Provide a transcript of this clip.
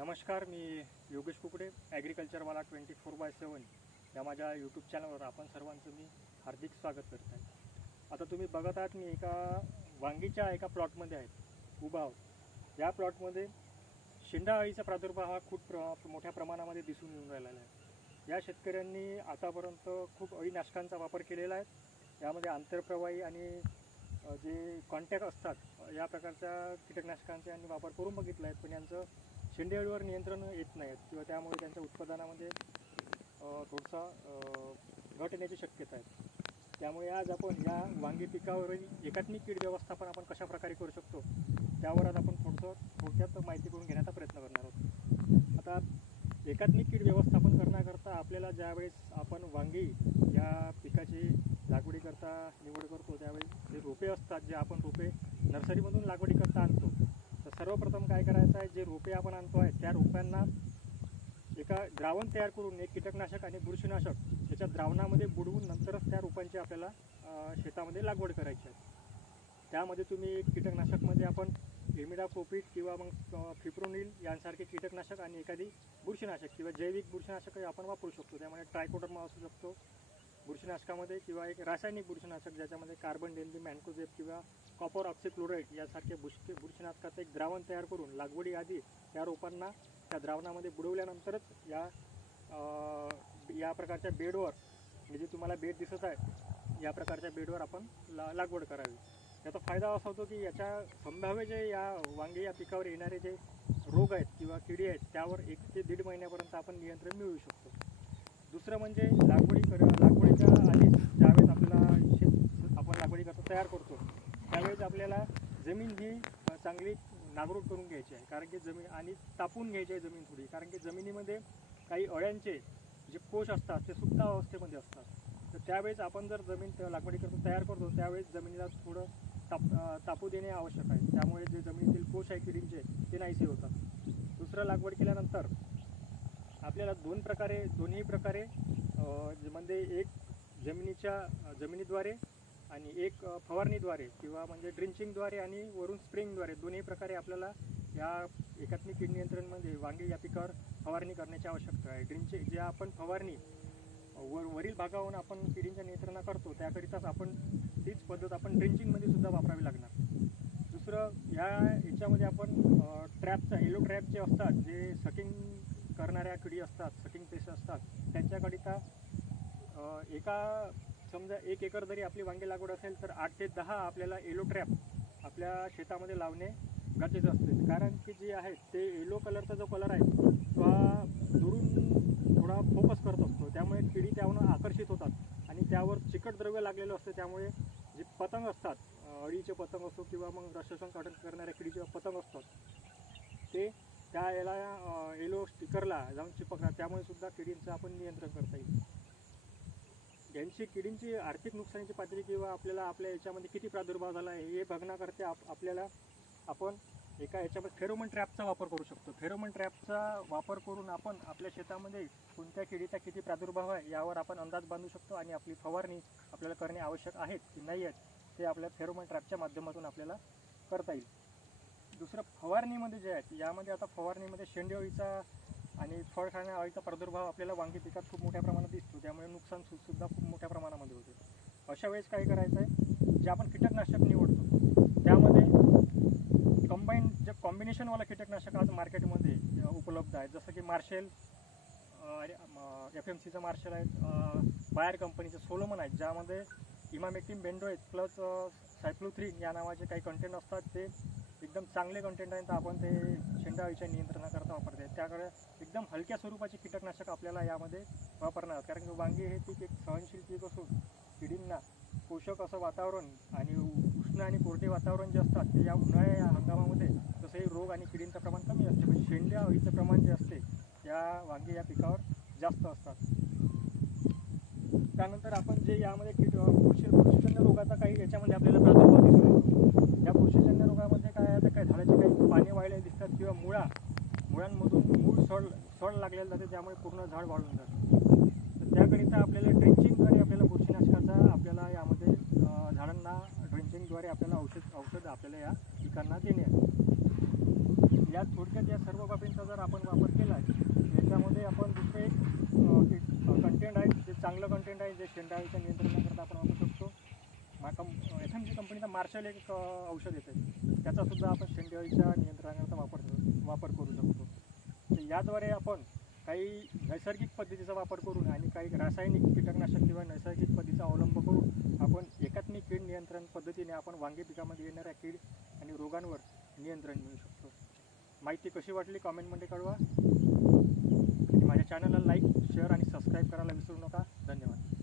नमस्कार, मी योगेश कुकडे, ॲग्रिकल्चरवाला 24/7 या माझ्या यूट्यूब चॅनलवर आपण सर्वांचं मी हार्दिक स्वागत करत आहे. आता तुम्ही बघत आहात, मी वांगीच्या एका प्लॉटमध्ये आहे उभा आहोत. या प्लॉटमध्ये शेंडा अळीचा प्रादुर्भाव हा खूप मोठ्या प्रमाणामध्ये दिसून येऊन राहिलेला आहे. या शेतकऱ्यांनी आतापर्यंत खूप अळीनाशकांचा वापर केलेला आहे. यामध्ये आंतरप्रवाही आणि जे कॉन्टॅक्ट असतात या प्रकारच्या कीटकनाशकांचा यांनी वापर करून बघितला आहे, पण यांचं शेंडे अळीवर नियंत्रण येत नाहीत किंवा त्यामुळे त्यांच्या उत्पादनामध्ये थोडासा घट येण्याची शक्यता आहे. त्यामुळे आज आपण या वांगी पिकावरील एकात्मिक कीड व्यवस्थापन आपण कशा प्रकारे करू शकतो त्यावर आज आपण थोडक्यात माहिती करून घेण्याचा प्रयत्न करणार आहोत. आता एकात्मिक कीड व्यवस्थापन करण्याकरता आपल्याला ज्यावेळेस आपण वांगी या पिकाची लागवडीकरता निवड करतो त्यावेळेस जे रोपे असतात, जे आपण रोपे नर्सरीमधून लागवडीकरता आणतो, तर सर्वप्रथम काय करायचं आहे, जे रोपे आपण आणतो आहे त्या रोपांना एका द्रावण तयार करून एक कीटकनाशक आणि बुरशीनाशक याच्या द्रावणामध्ये बुडवून नंतरच त्या रोपांची आपल्याला शेतामध्ये लागवड करायची आहे. त्यामध्ये तुम्ही कीटकनाशकमध्ये आपण इमिडाक्लोप्रिड किंवा मग फिप्रोनिल यांसारखे कीटकनाशक आणि एखादी बुरशीनाशक किंवा जैविक बुरशीनाशक आपण वापरू शकतो. त्यामध्ये ट्रायकोडर्मा असू शकतो बुरशीनाशकामध्ये, किंवा एक रासायनिक बुरशीनाशक ज्याच्यामध्ये कार्बन डेन्झिम, मॅन्कोझेब किंवा कॉपर ऑक्सीक्लोराइड यासारखे बुरशीनाशकाचं एक द्रावण तयार करून लागवडी आधी त्या रोपांना त्या द्रावणामध्ये बुडवल्यानंतरच या प्रकारच्या बेडवर, म्हणजे तुम्हाला बेड दिसत आहे या प्रकारच्या बेडवर आपण लागवड करावी. याचा फायदा असा होतो की याच्या संभाव्य जे या वांगे या पिकावर येणारे जे रोग आहेत किंवा किडी आहेत त्यावर 1 ते 1.5 महिन्यापर्यंत आपण नियंत्रण मिळवू शकतो. दुसरं म्हणजे लागवडीच्या आधी ज्यावेळेस आपण लागवडीकरता तयार करतो त्यावेळेस आपल्याला जमीन ही चांगली नांगरून करून घ्यायची आहे, कारण की जमीन आणि तापून घ्यायची आहे जमीन थोडी, कारण की जमिनीमध्ये काही अळ्यांचे जे कोष असतात ते सुप्त अवस्थेमध्ये असतात. तर त्यावेळेस आपण जर जमीन लागवडीकरता तयार करतो त्यावेळेस जमिनीला थोडं तापू देणे आवश्यक आहे. त्यामुळे जे जमिनीतील कोष आहे किडींचे ते नाहीसे होतात. दुसरं, लागवड केल्यानंतर आपल्याला दोन्ही प्रकारे म्हणजे एक जमिनीद्वारे आणि एक फवारणीद्वारे किंवा म्हणजे ड्रिंचिंगद्वारे आणि वरून स्प्रेइंगद्वारे दोन्ही प्रकारे आपल्याला या एकात्मिक कीड नियंत्रणमध्ये वांगे या पिकावर फवारणी करण्याची आवश्यकता आहे. ड्रिंचिंग जे आपण फवारणी वरील भागावरून आपण किडींच्या नियंत्रण करतो त्याकरिताच आपण तीच पद्धत आपण ड्रिंचिंगमध्ये सुद्धा वापरावी लागणार. दुसरं, याच्यामध्ये आपण येलो ट्रॅप जे असतात, जे सकिंग करणाऱ्या किडी असतात, सकिंग पेस्ट असतात, त्यांच्याकरिता समजा 1 एकर जरी आपली वांगी लागवड असेल तर 8 ते 10 आपल्याला येलो ट्रॅप आपल्या शेतामध्ये लावणे गरजेचं असते. कारण की जे आहे ते येलो कलरचा जो कलर आहे तो हा दुरून थोडा फोकस करत असतो, त्यामुळे किडी त्यावरून आकर्षित होतात आणि त्यावर चिकट द्रव्य लागलेलं असतं. त्यामुळे जे पतंग असतात, अळीचे पतंग असो किंवा मग रसशोषण करणाऱ्या किडीचे पतंग असतात, ते त्या येलो स्टिकरला जाऊन चिपकतात. त्यामुळे सुद्धा किडींचं आपण नियंत्रण करता येईल. यांची किडींची आर्थिक नुकसानीची पातळी किंवा आपल्याला आपल्या याच्यामध्ये किती प्रादुर्भाव झाला आहे हे बघण्याकरता आपल्याला आपण याच्यामध्ये फेरोमन ट्रॅपचा वापर करू शकतो. फेरोमन ट्रॅपचा वापर करून आपण आपल्या शेतामध्ये कोणत्या किडीचा किती प्रादुर्भाव आहे यावर आपण अंदाज बांधू शकतो आणि आपली फवारणी आपल्याला करणे आवश्यक आहेत की नाही आहेत ते आपल्या फेरोमन ट्रॅपच्या माध्यमातून आपल्याला करता येईल. दुसरं, फवारणीमध्ये जे आहेत यामध्ये आता फवारणीमध्ये शेंडे अळीचा आणि फळखाण्या अळीचा प्रादुर्भाव आपल्याला वांगी पिकात खूप मोठ्या प्रमाणात दिसतो, त्यामुळे नुकसान सुद्धा खूप मोठ्या प्रमाणामध्ये होते. अशा वेळेस काय करायचं आहे, जे आपण कीटकनाशक निवडतो त्यामध्ये जे कॉम्बिनेशनवाला कीटकनाशक आज मार्केटमध्ये उपलब्ध आहे, जसं की मार्शल, FMCचं मार्शल आहेत, बायर कंपनीचं सोलोमन आहेत, ज्यामध्ये इमामेक्टिन बेंडोएट प्लस सायक्लोथ्रिन या नावाचे काही कंटेंट असतात. ते एकदम चांगले कंटेंट आहेत, तर आपण ते शेंडा अळीच्या नियंत्रणाकरता वापरते. त्याकडे एकदम हलक्या स्वरूपाचे कीटकनाशक आपल्याला यामध्ये वापरणार, कारण की वांगी हे पीक एक सहनशील पीक असून किडींना पोषक असं वातावरण आणि उष्ण आणि कोरडे वातावरण जे असतात ते या उन्हाळ्या हंगामामध्ये तसंही रोग आणि किडींचं प्रमाण कमी असते, म्हणजे शेंड्या अळीचं प्रमाण जे असते या वांगी या पिकावर जास्त असतात. त्यानंतर आपण जे यामध्ये बुरशीजन्य रोगाचा काही याच्यामध्ये आपल्याला प्रादुर्भाव दिसून येतो. या बुरशीजन्य रोगामध्ये काय आहे, काय झाडाचे काही पाने वाळलेले दिसतात किंवा मुळांमधून मूळ सड लागलेलं जाते, त्यामुळे पूर्ण झाड वाळून जातं. तर त्याकरिता आपल्याला ड्रिंचिंगद्वारे आपल्याला बुरशीनाशकाचा आपल्याला यामध्ये झाडांना ड्रिंचिंगद्वारे आपल्याला औषध आपल्याला या पिकांना देणे. या थोडक्यात या सर्व बाबींचा जर आपण वापर केला याच्यामध्ये आपण दुसरे कंटेंट आहे जे चांगलं कंटेंट आहे जे शेंडाळीच्या नियंत्रणाकरता आपण वापरू शकतो. FMG कंपनीचा मार्शल एक औषध येतं त्याचासुद्धा आपण शेंडाळीच्या नियंत्रणाकरता वापर करू शकतो. तर याद्वारे आपण काही नैसर्गिक पद्धतीचा वापर करून आणि काही रासायनिक कीटकनाशक किंवा नैसर्गिक पद्धतीचा अवलंब करून आपण एकात्मिक कीड नियंत्रण पद्धतीने आपण वांगी पिकामध्ये येणाऱ्या कीड आणि रोगांवर नियंत्रण मिळू शकतो. माहिती कशी वाटली कॉमेंटमध्ये कळवा आणि माझ्या चॅनलला लाईक शेअर आणि सबस्क्राईब करायला विसरू नका. धन्यवाद.